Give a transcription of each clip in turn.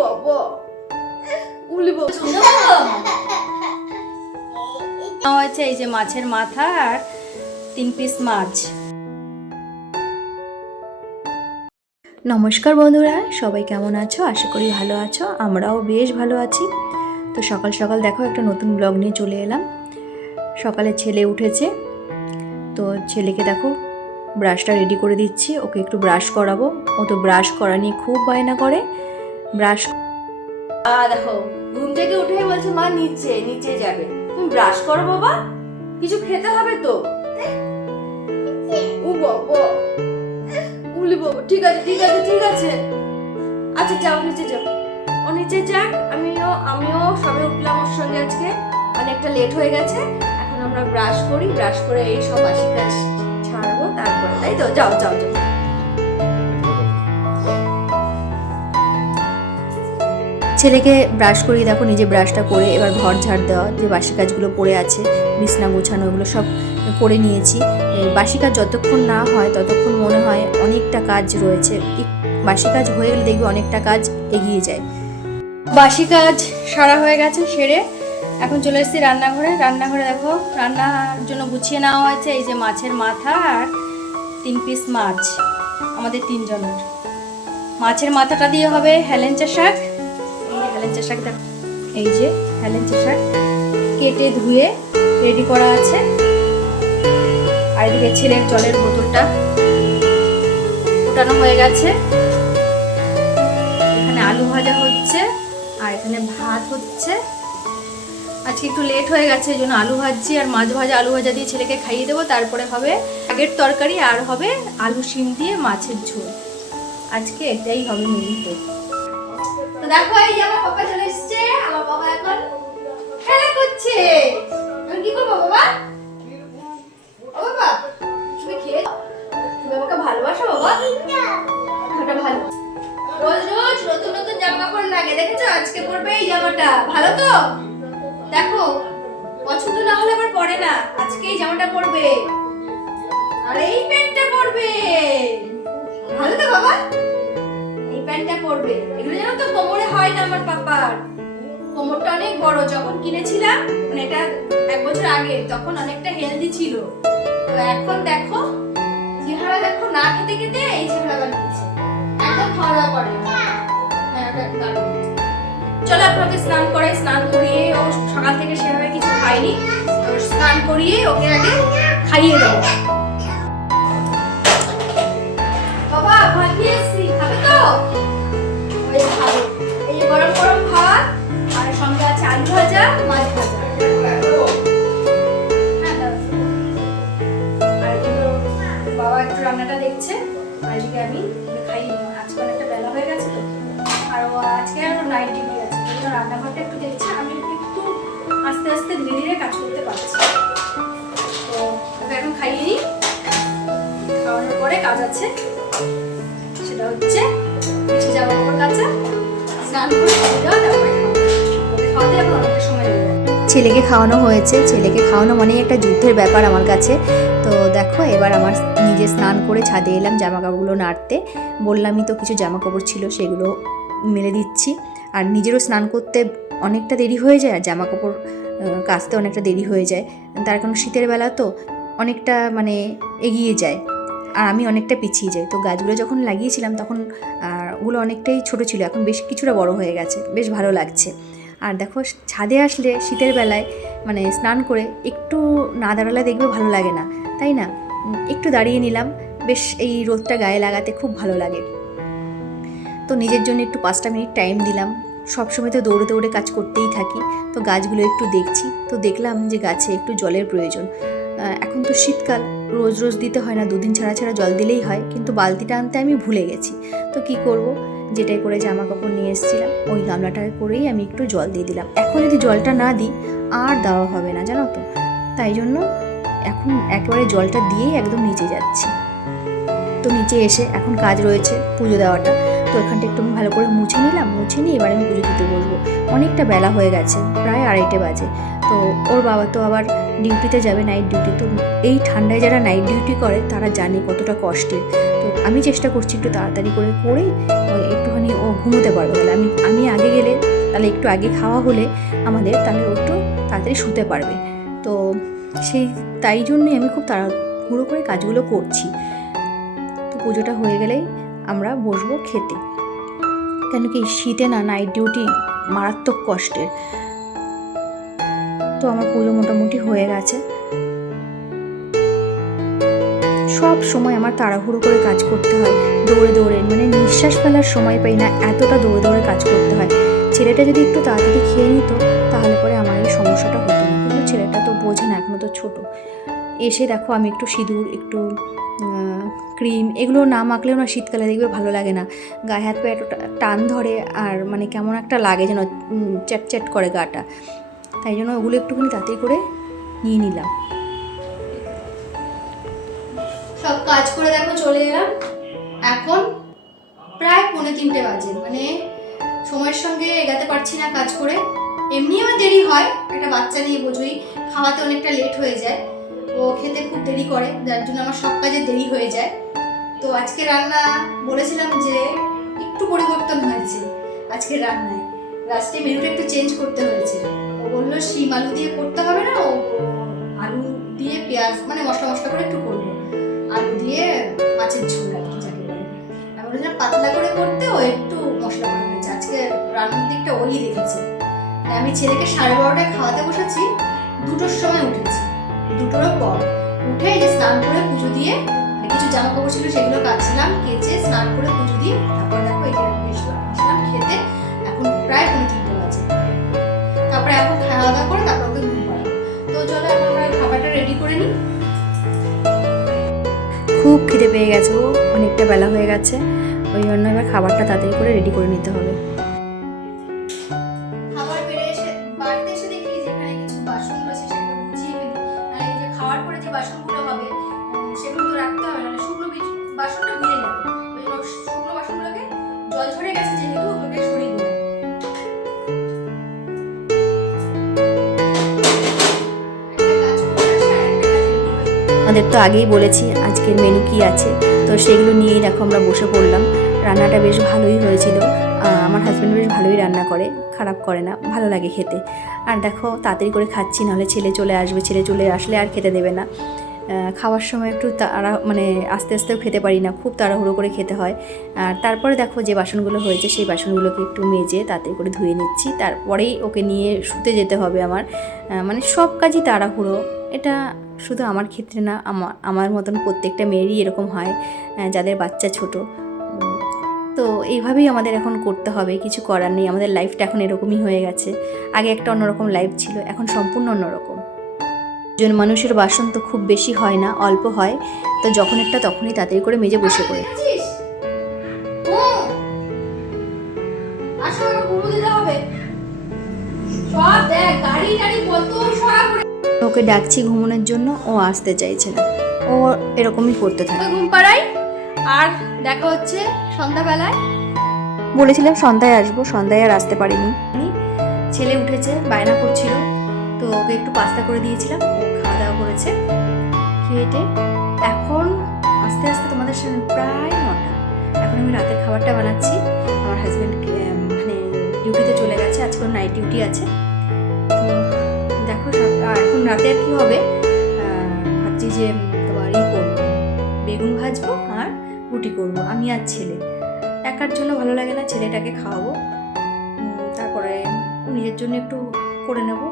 বাবা উলি বাবা হয়েছে এই যে মাছের মাথা আর 3 পিস মাছ। নমস্কার বন্ধুরা, সবাই কেমন আছো? আশা করি ভালো আছো, আমরাও বেশ ভালো আছি। তো সকাল সকাল দেখো একটা নতুন ব্লগ নিয়ে চলে এলাম। সকালে ছেলে উঠেছে, তো ছেলেকে দেখো ব্রাশটা রেডি করে দিচ্ছি, ওকে একটু ব্রাশ করাবো। ও তো ব্রাশ করা নিয়ে খুব বায়না করে। ব্রাশ দেখো ঘুম থেকে উঠেই বলছে মা নিচে নিচে যাবে। তুমি ব্রাশ করো বাবা, কিছু খেতে হবে তো। ও বাবা উলি বাবা, ঠিক আছে ঠিক আছে ঠিক আছে, আচ্ছা যাও নিচে যাও। ও নিচে যাক, আমিও সবে উঠলাম ওর সঙ্গে, আজকে অনেকটা লেট হয়ে গেছে। এখন আমরা ব্রাশ করি, ব্রাশ করে এই সব বাসি কাজ ছাড়বো তারপরে, তাই তো? যাও যাও যাও। ছেলেকে ব্রাশ করিয়ে দেখো নিজে ব্রাশটা করে এবার ঘর ঝাড় দেওয়া, যে বাসি কাজগুলো পড়ে আছে, বিছনা গোছানো, এগুলো সব করে নিয়েছি। বাসি কাজ যতক্ষণ না হয় ততক্ষণ মনে হয় অনেকটা কাজ রয়েছে। বাসি কাজ হয়ে গেলে দেখবি অনেকটা কাজ এগিয়ে যায়। বাসি কাজ সারা হয়ে গেছে, সেরে এখন চলে এসেছি রান্নাঘরে। রান্নাঘরে দেখো রান্নার জন্য গুছিয়ে নেওয়া হয়েছে এই যে মাছের মাথা আর 3 পিস মাছ আমাদের 3 জনের। মাছের মাথাটা দিয়ে হবে হেলেঞ্চা শাক। হেলেঞ্চা শাক দেখো, এই যে হেলেঞ্চা শাক কেটে ধুয়ে রেডি করা আছে। আর এদিকে ছেলের জলের বোতলটা ফুটানো হয়ে গেছে। এখানে আলু ভাজা হচ্ছে আর এখানে ভাত হচ্ছে। আজকে একটু লেট হয়ে গেছে, এই জন্য আলু ভাজছি আর মাছ ভাজা, আলু ভাজা দিয়ে ছেলেকে খাইয়ে দেবো। তারপরে হবে শাকের তরকারি আর হবে আলু শিম দিয়ে মাছের ঝোল। আজকে এটাই হবে মেনুতে। তো দেখো এই যে আমার পাপা চলে এসেছে। আমার বাবা এখন খেলা করছে। এখন কি করবো বাবা? ও বাবা তুমি খেয়ে তুমি আমাকে ভালোবাসো বাবা? ওটা ভালো। রোজ রোজ নতুন নতুন জামা কাপড় লাগে, দেখেছো? আজকে পরবে এই জামাটা, ভালো তো? দেখো পছন্দ না হলে আবার পরে না, আজকে এই জামাটা পরবে আর এই প্যান্টটা পরবে, ভালো তো বাবা? এই প্যান্টটা পরবে। এগুলো জানো তো কোমরে হয় না আমার পাপার, কোমরটা অনেক বড়। যখন কিনেছিলাম মানে এটা 1 বছর আগে, তখন অনেকটা হেলদি ছিল। তো এখন দেখো চেহারা দেখো, না খেতে খেতে এই চেহারা বানিয়েছে, একদম খাওয়া দাওয়া করে না। হ্যাঁ এটা দারুণ। চলো আপনাকে স্নান করিয়ে, ও সকাল থেকে সেভাবে কিছু খায়নি, তো স্নান করিয়ে ওকে আগে খাইয়ে দেবো। বাবা ভাত নিয়ে এসছি, খাবে তো? ওই খাবে, এই যে গরম গরম ভাত আর সঙ্গে আছে আলু ভাজা, মাছ ভাজা। হ্যাঁ দাও। আর এদিকে বাবা একটু রান্নাটা দেখছে, আর এদিকে আমি খাইয়ে দেবো। আজকে অনেকটা বেলা হয়ে গেছে তো, আর ও আজকে আরো নাইট ডিউটি আছে, রান্নাঘরটা একটু দেখছি, আমি একটু আস্তে আস্তে ধীরে ধীরে কাজ করতে পারছি। তো ওকে এখন খাইয়ে নিই, খাওয়ানোর পরে কাজ আছে, সেটা হচ্ছে কিছু জামা কাপড় কাচা, স্নান করে খাওয়া দাওয়া, তারপরে খাওয়াতে এখন অনেকটা সময় লেগে যায়। ছেলেকে খাওয়ানো হয়েছে, ছেলেকে খাওয়ানো মানেই একটা যুদ্ধের ব্যাপার আমার কাছে। তো দেখো এবার আমার নিজে স্নান করে ছাদে এলাম জামা কাপড়গুলো নাড়তে। বললামই তো কিছু জামা কাপড় ছিল, সেগুলো মেলে দিচ্ছি। আর নিজেরও স্নান করতে অনেকটা দেরি হয়ে যায়, আর জামা কাপড় কাচতে অনেকটা দেরি হয়ে যায়। তার কারণ শীতের বেলা তো অনেকটা মানে এগিয়ে যায় আর আমি অনেকটা পিছিয়ে যাই। তো গাছগুলো যখন লাগিয়েছিলাম তখন ওগুলো অনেকটাই ছোট ছিল, এখন বেশ কিছুটা বড় হয়ে গেছে, বেশ ভালো লাগছে। আর দেখো ছাদে আসলে শীতের বেলায় মানে স্নান করে একটু না দাঁড়ালে দেখবে ভালো লাগে না, তাই না? একটু দাঁড়িয়ে নিলাম, বেশ এই রোদটা গায়ে লাগাতে খুব ভালো লাগে। তো নিজের জন্য একটু 5টা মিনিট টাইম দিলাম। সবসময় তো দৌড়ে দৌড়ে কাজ করতেই থাকি, তো গাছগুলো একটু দেখছি। তো দেখলাম যে গাছে একটু জলের প্রয়োজন। এখন তো শীতকাল, রোজ রোজ দিতে হয় না, 2 দিন ছাড়া ছাড়া জল দিলেই হয়, কিন্তু বালতিটা আনতে আমি ভুলে গেছি। তো কি করব, যেটাই করে জামা কাপড় নিয়ে এসেছিলাম ওই গামলাটায় করেই আমি একটু জল দিয়ে দিলাম। এখন যদি জলটা না দিই আর দেওয়া হবে না, জানো তো? তাই জন্য এখন একেবারে জলটা দিয়েই একদম নিচে যাচ্ছি। তো নিচে এসে এখন কাজ রয়েছে পুজো দেওয়াটা। তো এখানটা একটু আমি ভালো করে মুছে নিলাম, মুছে নিয়ে এবার আমি পুজো দিতে বসবো। অনেকটা বেলা হয়ে গেছে, প্রায় 2:30 বাজে। তো ওর বাবা তো আবার ডিউটিতে যাবে, নাইট ডিউটি। তো এই ঠান্ডায় যারা নাইট ডিউটি করে তারা জানে কতটা কষ্টের। তো আমি চেষ্টা করছি একটু তাড়াতাড়ি করে একটুখানি ও ঘুমোতে পারবে। তাহলে আমি আগে গেলে, তাহলে একটু আগে খাওয়া হলে আমাদের, তাহলে ও একটু তাড়াতাড়ি শুতে পারবে। তো তাই জন্যই আমি খুব তাড়াহুড়ো করে কাজগুলো করছি। তো পুজোটা হয়ে গেলেই আমরা বসবো খেতে, কেন কি শীতে না নাইট ডিউটি মারাত্মক কষ্টের। তো আমার পুজো মোটামুটি হয়ে গেছে। সব সময় আমার তাড়াহুড়ো করে কাজ করতে হয়, দৌড়ে দৌড়ে, মানে নিঃশ্বাস ফেলার সময় পাই না, এতটা দৌড়ে দৌড়ে কাজ করতে হয়। ছেলেটা যদি একটু তাড়াতাড়ি খেয়ে নিত তাহলে পরে আমার এই সমস্যাটা হতো না, কিন্তু ছেলেটা তো বোঝে না, এখনও তো ছোটো। এসে দেখো আমি একটু সিঁদুর, একটু ক্রিম এগুলো না মাখলেও না শীতকালে দেখবে ভালো লাগে না, গায়ে হাত পায়ে একটা টান ধরে, আর মানে কেমন একটা লাগে যেন চ্যাট করে গাটা। তাই জন্য ওগুলো একটুখানি তাড়াতাড়ি করে নিয়ে নিলাম। সব কাজ করে দেখো চলে এলাম। এখন প্রায় 2:45 বাজে, মানে সময়ের সঙ্গে এগাতে পারছি না কাজ করে। এমনি আমার দেরি হয়, একটা বাচ্চা নিয়ে বোঝোই, খাওয়াতে অনেকটা লেট হয়ে যায়, ও খেতে খুব দেরি করে, যার জন্য আমার সব কাজে দেরি হয়ে যায়। তো আজকে রান্না বলেছিলাম যে একটু পরিবর্তন হয়েছে আজকে রান্নায়, লাস্টে মেনুটা একটু চেঞ্জ করতে হয়েছে। ও বললো শিম আলু দিয়ে করতে হবে না, ও আলু দিয়ে পেঁয়াজ মানে মশলা করে একটু করবো, আলু দিয়ে মাছের ঝোল আর কি যাকে বলে। আমি বলেছিলাম পাতলা করে করতে, ও একটু মশলা করে ফেলেছে। আজকে রান্নার দিকটা ওই দেখেছে। আমি ছেলেকে 12:30টায় খাওয়াতে বসেছি, 2টোর সময় উঠেছি, 2টোর পর উঠে যে স্নান করে পুজো দিয়ে, কিছু জামা কাপড় ছিল সেগুলো কাচলাম, কেচে স্নান করে পুজো দিয়ে তারপর দেখো এই আসলাম খেতে। এখন প্রায় 3:30 বাজে। তারপরে এখন খাওয়া দাওয়া করে তারপর ওকে ঘুম পাড়াবো। তো চলো এখন আমরা খাবারটা রেডি করে নিই। খুব খিদে পেয়ে গেছে, ও অনেকটা বেলা হয়ে গেছে, ওই জন্য এবার খাবারটা তাড়াতাড়ি করে রেডি করে নিতে হবে। খাবার বেড়ে এসে বাড়িতে এসে দেখি যেখানে কিছু বাসন রয়েছে সেগুলো গুছিয়ে ফেলি, আর এই যে খাওয়ার পরে যে বাসনগুলো হবে সেগুলো তো রাখতে হবে, না শুকনো বাসনটা ভিজে যাবে, ওই জন্য শুকনো বাসনগুলোকে জল ঝরে গেছে যেহেতু ওগুলোকে সরিয়ে দিই। আমাদের তো আগেই বলেছি আজকের মেনু কি আছে, তো সেগুলো নিয়েই দেখো আমরা বসে পড়লাম। রান্নাটা বেশ ভালোই হয়েছিল, আমার হাজব্যান্ড বেশ ভালোই রান্না করে, খারাপ করে না, ভালো লাগে খেতে। আর দেখো তাড়াতাড়ি করে খাচ্ছি, নাহলে ছেলে চলে আসবে, ছেলে চলে আসলে আর খেতে দেবে না। খাওয়ার সময় একটু মানে আস্তে আস্তেও খেতে পারি না, খুব তাড়াহুড়ো করে খেতে হয়। আর তারপরে দেখো যে বাসনগুলো হয়েছে সেই বাসনগুলোকে একটু মেজে তাড়াতাড়ি করে ধুয়ে নিচ্ছি, তারপরেই ওকে নিয়ে শুতে যেতে হবে আমার। মানে সব কাজই তাড়াহুড়ো, এটা শুধু আমার ক্ষেত্রে না, আমার মতন প্রত্যেকটা মেয়েরই এরকম হয় যাদের বাচ্চা ছোট। তো এইভাবেই আমাদের এখন করতে হবে, কিছু করার নেই, আমাদের লাইফটা এখন এরকমই হয়ে গেছে। আগে একটা অন্যরকম লাইফ ছিল, এখন সম্পূর্ণ অন্যরকম। একজন মানুষের বাসন তো খুব বেশি হয় না, অল্প হয়, তো যখন একটা তখনই তাড়াতাড়ি করে মেজে বসে পড়ে। ওকে ডাকছি ঘুমানোর জন্য, ও আসতে চাইছে না, ও এরকমই করতে থাকে। ঘুম পাড়াই আর দেখা হচ্ছে সন্ধ্যাবেলায়। বলেছিলাম সন্ধ্যায় আসবো, সন্ধ্যায় আর আসতে পারিনি। ছেলে উঠেছে, বায়না করছিল, তো ওকে একটু পাস্তা করে দিয়েছিলাম, ও খাওয়া দাওয়া করেছে, খেয়েটে এখন আস্তে আস্তে তোমাদের সামনে প্রায় 9টা। এখন আমি রাতের খাবারটা বানাচ্ছি। আমার হাজব্যান্ড মানে ডিউটিতে চলে গেছে, আজকে নাইট ডিউটি আছে। তো দেখো এখন রাতে আর কি হবে, ভাবছি যে তোমার করবো, বেগুন ভাজবো আর রুটি করবো, আমি আর ছেলে। একার জন্য ভালো লাগে না, ছেলেটাকে খাওয়াবো, তারপরে নিজের জন্য একটু করে নেবো,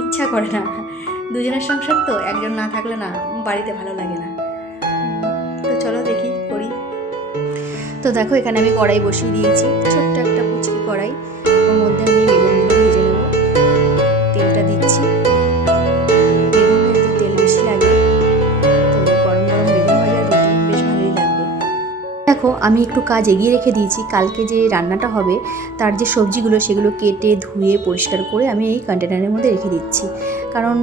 ইচ্ছা করে না, দুজনের সংসার তো, একজন না থাকলে না বাড়িতে ভালো লাগে না। তো চলো দেখি করি। তো দেখো এখানে আমি কড়াই বসিয়ে দিয়েছি, ছোট্ট একটা কুচকি কড়াই, ওর মধ্যে আমি বেগুনগুলো ভেজে নেবো, তেলটা দিচ্ছি, বেগুন ভাজতে তেল বেশি লাগে, তো গরম গরম বেগুন ভাজা রুটি বেশ ভালোই লাগবে। দেখো আমি একটু কাজ এগিয়ে রেখে দিয়েছি, কালকে যে রান্নাটা হবে তার যে সবজিগুলো সেগুলো কেটে ধুয়ে পরিষ্কার করে আমি এই কন্টেনারের মধ্যে রেখে দিচ্ছি, কারণ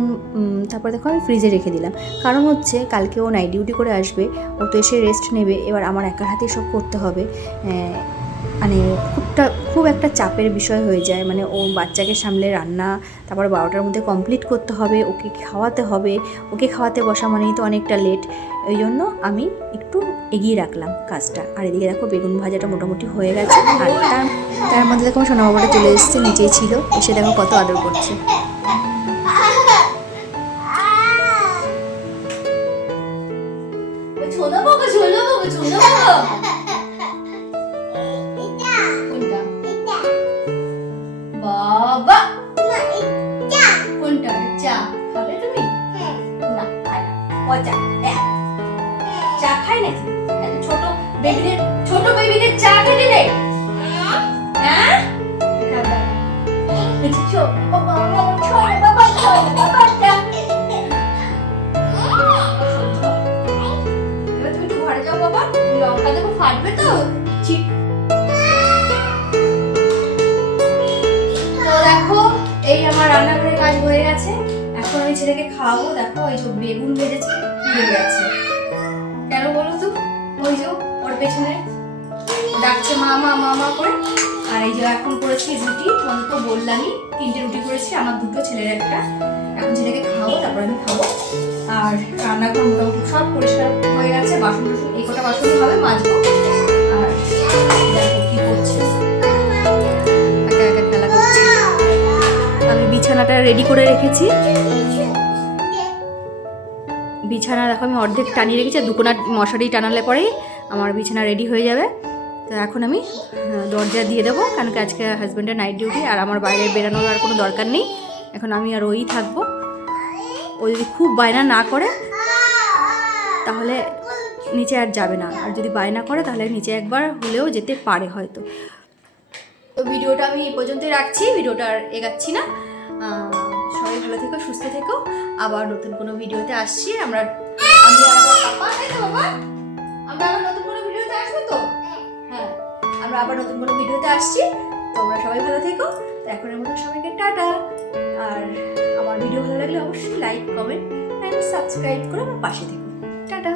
তারপর দেখো আমি ফ্রিজে রেখে দিলাম, কারণ হচ্ছে কালকে ও নাইট ডিউটি করে আসবে, ও তো এসে রেস্ট নেবে, এবার আমার একার হাতে সব করতে হবে। মানে খুব একটা চাপের বিষয় হয়ে যায়, মানে ও বাচ্চাকে সামলে রান্না, তারপর 12টার মধ্যে কমপ্লিট করতে হবে, ওকে খাওয়াতে হবে, ওকে খাওয়াতে বসা মানেই তো অনেকটা লেট। ওই জন্য আমি একটু এগিয়ে রাখলাম কাজটা। আর এদিকে দেখো বেগুন ভাজাটা মোটামুটি হয়ে গেছে। আর তার মধ্যে দেখো আমার সোনা বাবাটা চলে এসেছে, নিচেই ছিল, এসে দেখো কত আদর করছে। বাবা কোনটা চা খাবে তুমি? না খায় না, পচা চা খায় না। এত ছোট বেবিদের চা খেতে দেয়? হ্যাঁ এবার তুমি একটু ঘরে যাও বাবা, লঙ্কা দেবো, ফাটবে তো। দেখো এই আমার রান্নাঘরের কাজ হয়ে গেছে, এখন আমি ছেলেকে খাওয়াবো। দেখো এই যে বেগুন ভেজেছি, পুড়ে গেছে কেন বলো তো? ওই যে ওর পেছনে ডাকছে মা মা মা মা করে। আর এই যে এখন করেছি রুটি, তোমাদের তো বললামই 3টে রুটি করেছি, আমার 2টো, ছেলের 1টা। এখন ছেলেকে খাওয়াবো, তারপর আমি খাবো। আর রান্নাঘর মোটামুটি সব পরিষ্কার হয়ে গেছে, বাসন টাসন এই কটা বাসন হবে মাজবো। আর দেখো কি করছে, একা একা খেলা করছে। আমি বিছানাটা রেডি করে রেখেছি, বিছানা দেখো আমি অর্ধেক টানিয়ে রেখেছি, 2 কোনা মশারি টানালে পরেই আমার বিছানা রেডি হয়ে যাবে। তো এখন আমি দরজা দিয়ে দেবো, কারণ কি আজকে হাজব্যান্ডের নাইট ডিউটি, আর আমার বাইরে বেরানোর আর কোনো দরকার নেই। এখন আমি আর ওই থাকবো। ও যদি খুব বায়না না করে তাহলে নিচে আর যাবে না, আর যদি বায়না করে তাহলে নিচে একবার হলেও যেতে পারে হয়তো। তো ভিডিওটা আমি এই পর্যন্তই রাখছি, ভিডিওটা আর এগাচ্ছি না। সবাই ভালো থেকো, সুস্থ থেকো, আবার নতুন কোনো ভিডিওতে আসছি। আমরা আবার নতুন কোনো ভিডিওতে আসবো তো। হ্যাঁ, আমরা আবার নতুন কোনো ভিডিওতে আসছি। তোমরা সবাই ভালো থেকো। তো এখনের মতো সবাইকে টাটা। আর আমার ভিডিও ভালো লাগলে অবশ্যই লাইক, কমেন্ট অ্যান্ড সাবস্ক্রাইব করে আমার পাশে থেকো। টাটা।